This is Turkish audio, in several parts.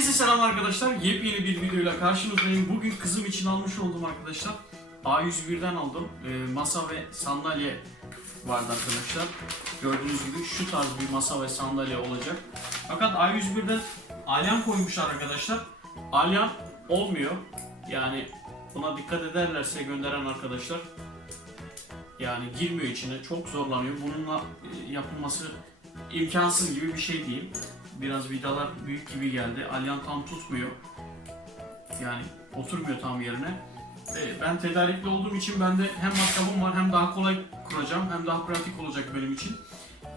Herkese selam arkadaşlar. Yepyeni bir videoyla karşınızdayım. Bugün kızım için almış oldum arkadaşlar. A101'den aldım. Ee, masa ve sandalye vardı arkadaşlar. Gördüğünüz gibi şu tarz bir masa ve sandalye olacak. Fakat A101'den alyan koymuşlar arkadaşlar. Alyan olmuyor. Yani buna dikkat ederlerse gönderen arkadaşlar yani girmiyor içine. Çok zorlanıyor. Bununla e, yapılması imkansız gibi bir şey diyeyim. Biraz vidalar büyük gibi geldi. Alyan tam tutmuyor. Yani oturmuyor tam yerine. E, Ben tedarikli olduğum için bende hem matkabım var hem daha kolay kuracağım hem daha pratik olacak benim için.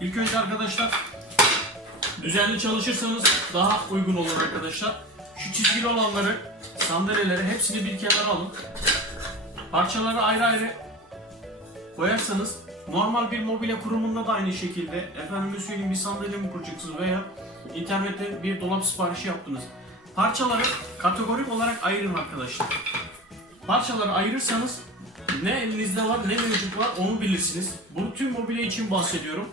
İlk önce arkadaşlar düzenli çalışırsanız daha uygun olur arkadaşlar. Şu çizgili olanları, sandalyeleri hepsini bir kenara alın. Parçaları ayrı ayrı koyarsanız normal bir mobilya kurumunda da aynı şekilde efendim söyleyeyim bir sandalye mi kuracaksınız veya internette bir dolap siparişi yaptınız. Parçaları kategorik olarak ayırın arkadaşlar. Parçaları ayırırsanız ne elinizde var ne mevcut var onu bilirsiniz. Bu tüm mobilya için bahsediyorum.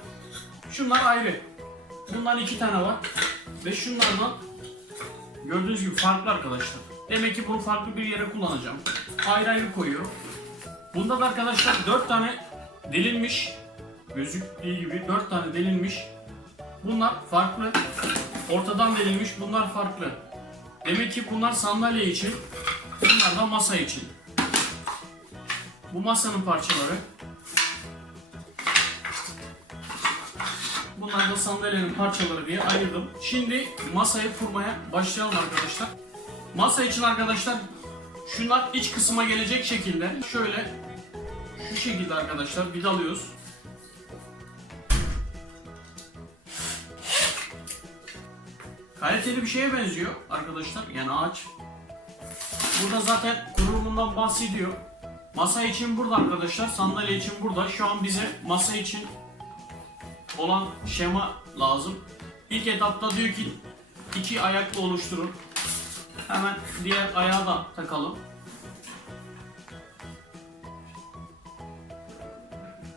Şunlar ayrı. Bundan iki tane var. Ve şunlardan gördüğünüz gibi farklı arkadaşlar. Demek ki bunu farklı bir yere kullanacağım. Ayrı ayrı koyuyorum. Bunda da arkadaşlar 4 tane delinmiş gözüktüğü gibi 4 tane delinmiş. Bunlar farklı. Ortadan delinmiş bunlar farklı. Demek ki bunlar sandalye için, bunlar da masa için. Bu masanın parçaları. Bunlar da sandalyenin parçaları diye ayırdım. Şimdi masayı kurmaya başlayalım arkadaşlar. Masa için arkadaşlar şunlar iç kısma gelecek şekilde şöyle şu şekilde arkadaşlar vidalıyoruz. Kaliteli bir şeye benziyor arkadaşlar yani ağaç. Burada zaten kurulumundan bahsediyor. Masa için burada arkadaşlar, sandalye için burada. Şu an bize masa için olan şema lazım. İlk etapta diyor ki iki ayaklı oluşturun. Hemen diğer ayağı da takalım.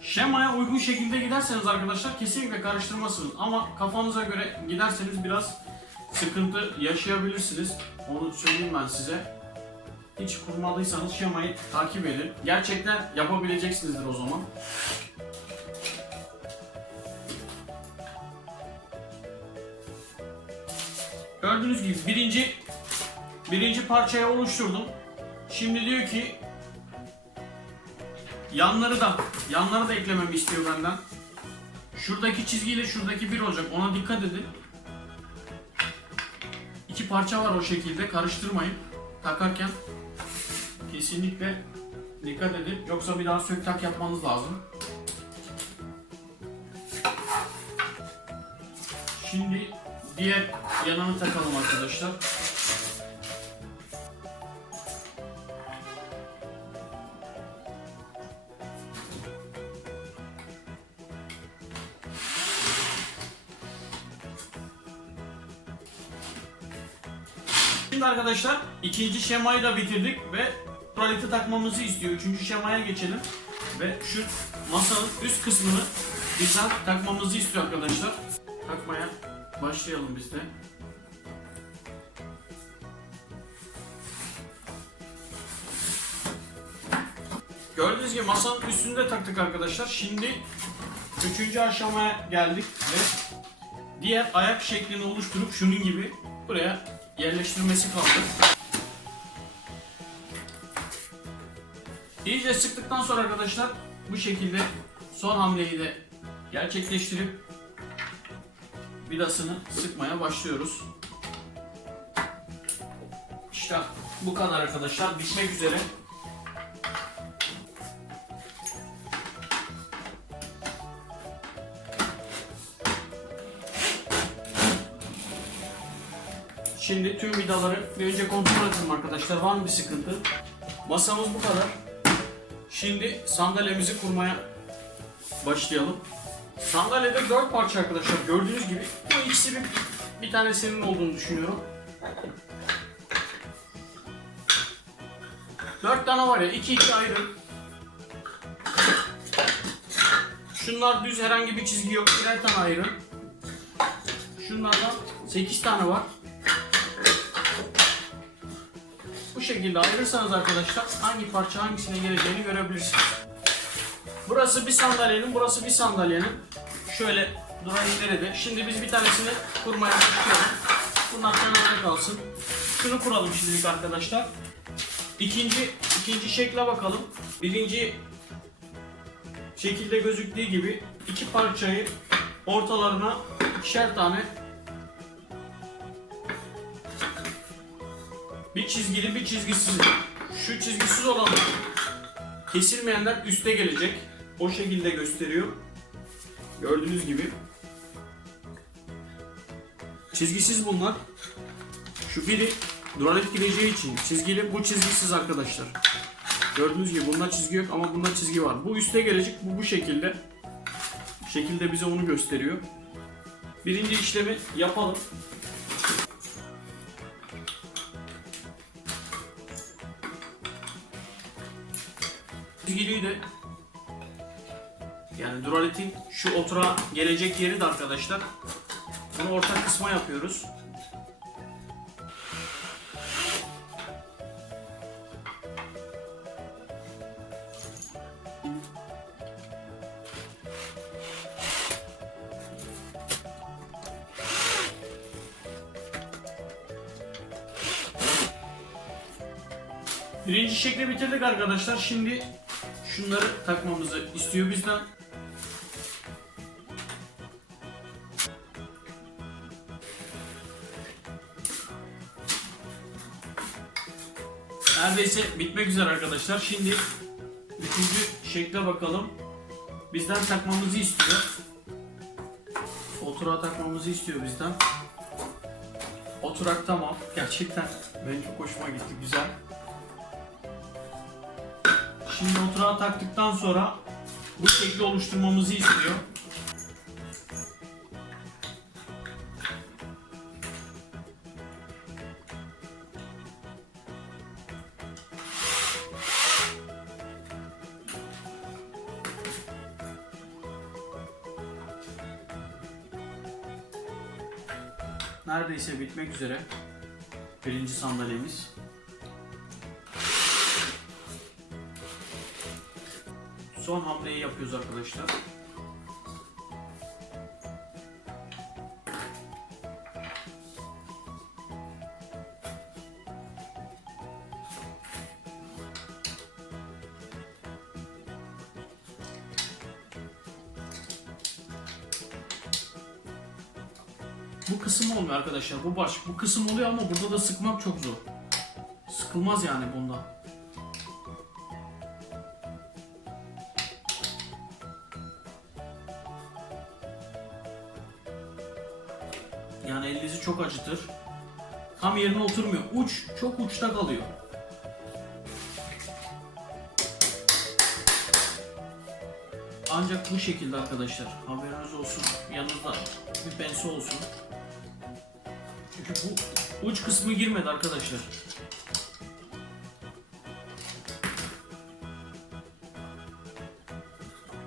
Şemaya uygun şekilde giderseniz arkadaşlar kesinlikle karıştırmazsınız. Ama kafanıza göre giderseniz biraz sıkıntı yaşayabilirsiniz. Onu söyleyeyim ben size. Hiç kurmadıysanız şemayı takip edin. Gerçekten yapabileceksinizdir o zaman. Gördüğünüz gibi birinci birinci parçayı oluşturdum. Şimdi diyor ki yanları da yanları da eklememi istiyor benden. Şuradaki çizgiyle şuradaki bir olacak. Ona dikkat edin. İki parça var o şekilde. Karıştırmayın. Takarken kesinlikle dikkat edin. Yoksa bir daha sök tak yapmanız lazım. Şimdi diğer yanını takalım arkadaşlar. Şimdi arkadaşlar ikinci şemayı da bitirdik ve tuvaleti takmamızı istiyor. Üçüncü şemaya geçelim. Ve şu masanın üst kısmını bizden takmamızı istiyor arkadaşlar. Takmaya başlayalım biz de. Gördüğünüz gibi masanın üstünde taktık arkadaşlar. Şimdi üçüncü aşamaya geldik ve diğer ayak şeklini oluşturup şunun gibi buraya yerleştirmesi kaldı. İyice sıktıktan sonra arkadaşlar bu şekilde son hamleyi de gerçekleştirip vidasını sıkmaya başlıyoruz. İşte bu kadar arkadaşlar bitmek üzere. Şimdi tüm vidaları bir önce kontrol edelim arkadaşlar. Var mı bir sıkıntı? Masamız bu kadar. Şimdi sandalyemizi kurmaya başlayalım. Sandalyede 4 parça arkadaşlar. Gördüğünüz gibi bu ikisi bir, bir tanesinin olduğunu düşünüyorum. 4 tane var ya 2 2 ayrı. Şunlar düz herhangi bir çizgi yok. Birer tane ayrı. Şunlardan 8 tane var. Şekilde ayırırsanız arkadaşlar hangi parça hangisine geleceğini görebilirsiniz. Burası bir sandalyenin, burası bir sandalyenin. Şöyle durayları de. Şimdi biz bir tanesini kurmaya başlayalım. Bunlar kenarda kalsın. Şunu kuralım şimdilik arkadaşlar. İkinci, ikinci şekle bakalım. Birinci şekilde gözüktüğü gibi iki parçayı ortalarına ikişer tane bir çizgili bir çizgisiz. Şu çizgisiz olanlar kesilmeyenler üste gelecek. O şekilde gösteriyor. Gördüğünüz gibi. Çizgisiz bunlar. Şu biri duralet gireceği için çizgili bu çizgisiz arkadaşlar. Gördüğünüz gibi bunda çizgi yok ama bunda çizgi var. Bu üste gelecek bu bu şekilde. Şekilde bize onu gösteriyor. Birinci işlemi yapalım. De yani duraletin şu otura gelecek yeri de arkadaşlar. Bunu orta kısma yapıyoruz. Birinci şekli bitirdik arkadaşlar. Şimdi şunları takmamızı istiyor bizden. Neredeyse bitmek üzere arkadaşlar. Şimdi üçüncü şekle bakalım. Bizden takmamızı istiyor. Oturağa takmamızı istiyor bizden. Oturak tamam. Gerçekten benim çok hoşuma gitti. Güzel. Şimdi oturağa taktıktan sonra bu şekli oluşturmamızı istiyor. Neredeyse bitmek üzere. Birinci sandalyemiz. Son hamleyi yapıyoruz arkadaşlar. Bu kısım olmuyor arkadaşlar. Bu baş. Bu kısım oluyor ama burada da sıkmak çok zor. Sıkılmaz yani bunda. Yani elinizi çok acıtır. Tam yerine oturmuyor. Uç çok uçta kalıyor. Ancak bu şekilde arkadaşlar. Haberiniz olsun. Yanınızda bir pense olsun. Çünkü bu uç kısmı girmedi arkadaşlar.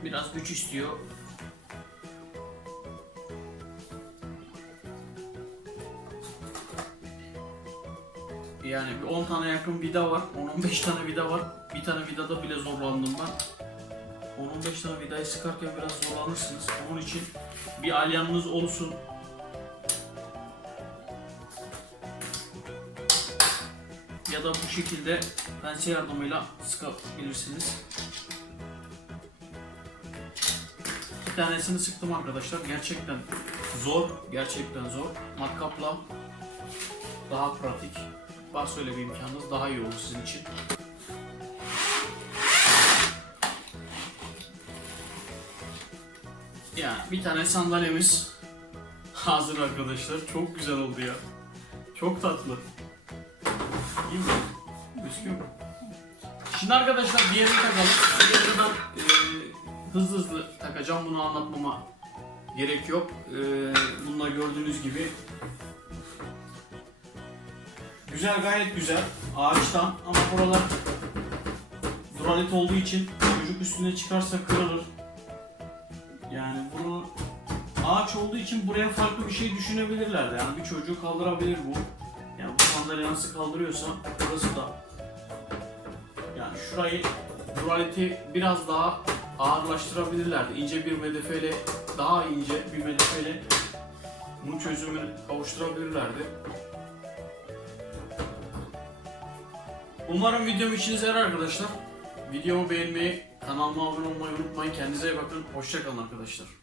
Biraz güç istiyor. Yani bir 10 tane yakın vida var. 10-15 tane vida var. Bir tane vidada bile zorlandım ben. 10-15 tane vidayı sıkarken biraz zorlanırsınız. Onun için bir alyanınız olsun. Ya da bu şekilde pense yardımıyla sıkabilirsiniz. Bir tanesini sıktım arkadaşlar. Gerçekten zor. Gerçekten zor. Matkapla daha pratik. Varsa öyle bir imkanınız daha iyi olur sizin için. Yani bir tane sandalyemiz hazır arkadaşlar. Çok güzel oldu ya. Çok tatlı. İyi mi? Mu? Şimdi arkadaşlar diğerini takalım. Diğerini ben e, hızlı hızlı takacağım. Bunu anlatmama gerek yok. E, bununla gördüğünüz gibi Güzel gayet güzel. Ağaçtan ama buralar duralit olduğu için çocuk üstüne çıkarsa kırılır. Yani bunu ağaç olduğu için buraya farklı bir şey düşünebilirlerdi. Yani bir çocuğu kaldırabilir bu. Yani bu sandalye nasıl kaldırıyorsa burası da şurayı dualiti biraz daha ağırlaştırabilirlerdi. İnce bir medefeyle daha ince bir medefeyle bunun çözümünü kavuşturabilirlerdi. Umarım videom işinize yarar arkadaşlar. Videomu beğenmeyi, kanalıma abone olmayı unutmayın. Kendinize iyi bakın. Hoşçakalın arkadaşlar.